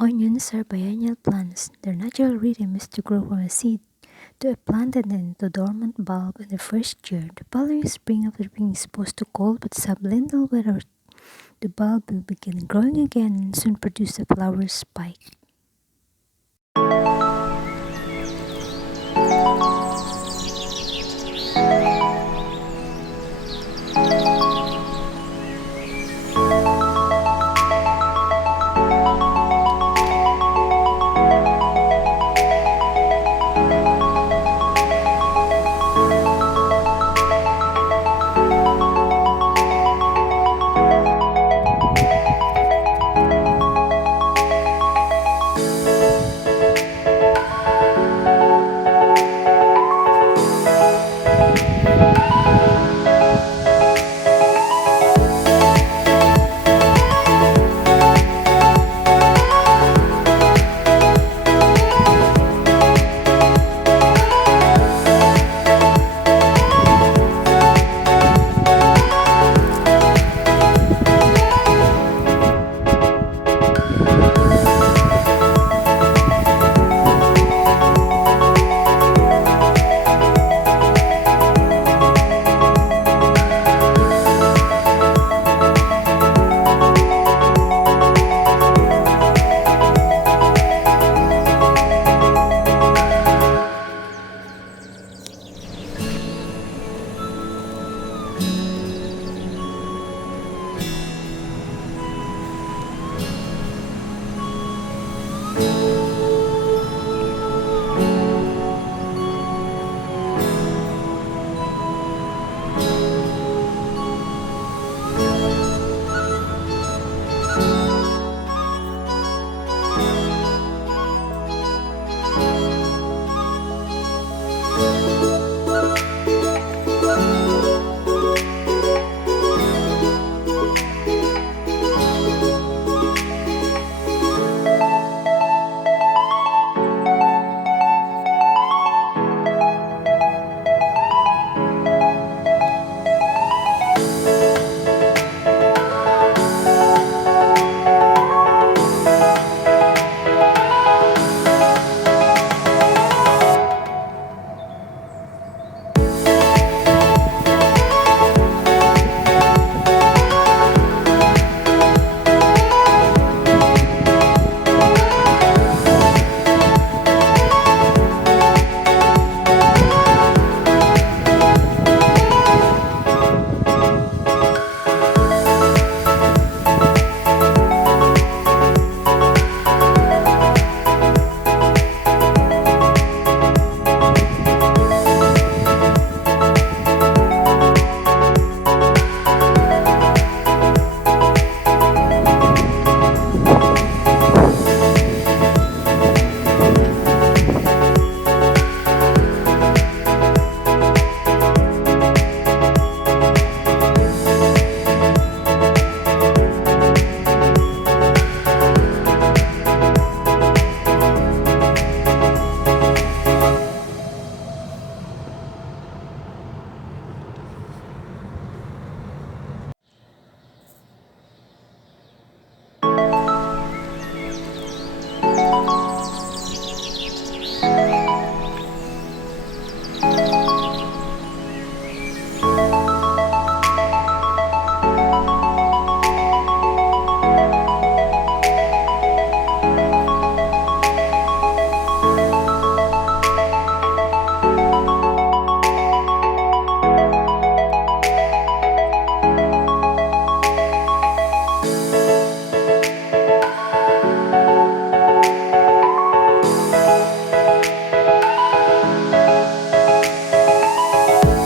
Onions are biennial plants. Their natural rhythm is to grow from a seed to a plant and then into dormant bulb in the first year. The following spring, after being exposed to cold but sublingual weather, the bulb will begin growing again and soon produce a flower spike.